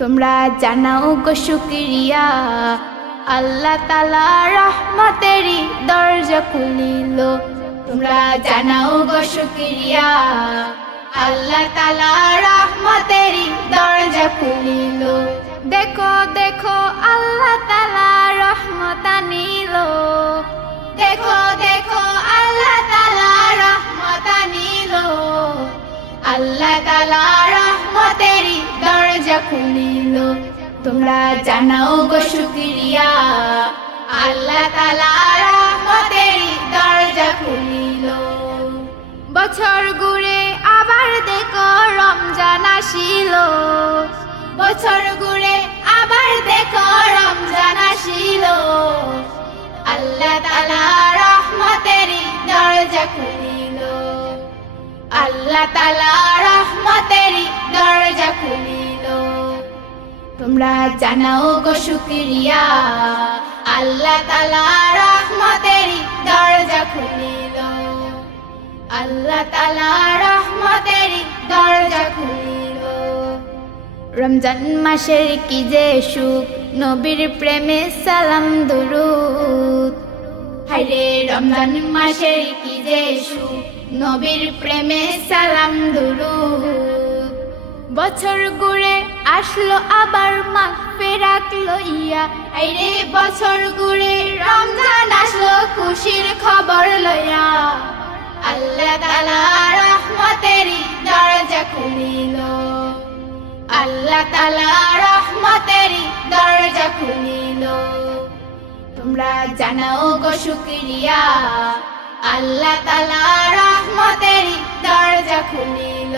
তোমরা জানাও গো শুকরিয়া, আল্লাহ তাআলা রহমতেরই দরজা খুলিল। তোমরা জানাও গো শুকরিয়া, আল্লাহ তাআলা রহমতেরই দরজা খুলিল। দেখো দেখো আল্লাহ তাআলা রহমত আনিল। দেখো দেখো আল্লাহ তাআলা রহমত আনিল। আল্লাহ তাআলা রহমতেরই দরজা খুলিল। তোমরা জানাও গো শুকরিয়া, আল্লাহ তাআলা রহমতেরই দরজা খুলিল। বছর ঘুরে আবার দেখো রমজান আসিল। বছর ঘুরে আবার দেখো রমজান আসিল। আল্লাহ তাআলা রহমতেরই দরজা খুলিল। আল্লাহ তাআলা রহমতেরই দরজা খুলিল। তোমরা জানাও গো শুকরিয়া, আল্লাহ তাআলা রহমতেরই দরজা খুলিল। আল্লাহ তাআলা রহমতেরই দরজা খুলিল। রমজান মাসের কি যে সুখ, নবীর প্রেমে সালাম দুরুদ। হায়রে রমজান মাসের কি যে সুখ, নবীর প্রেমে সালাম দুরুদ। বছর ঘুরে আসলো আবার মাগফিরাত লইয়া। হায়রে বছর ঘুরে রমজান আসলো খুশির খবর লইয়া। আল্লাহ তাআলা রহমতেরই দরজা খুলিল। আল্লাহ তাআলা রহমতেরই দরজা খুলিল। তোমরা জানাও গো শুকরিয়া, আল্লাহ তাআলা রহমতেরই দরজা খুলিল।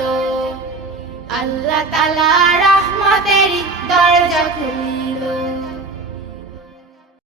আল্লাহ তাআলা রহমতেরই দরজা খুলিল।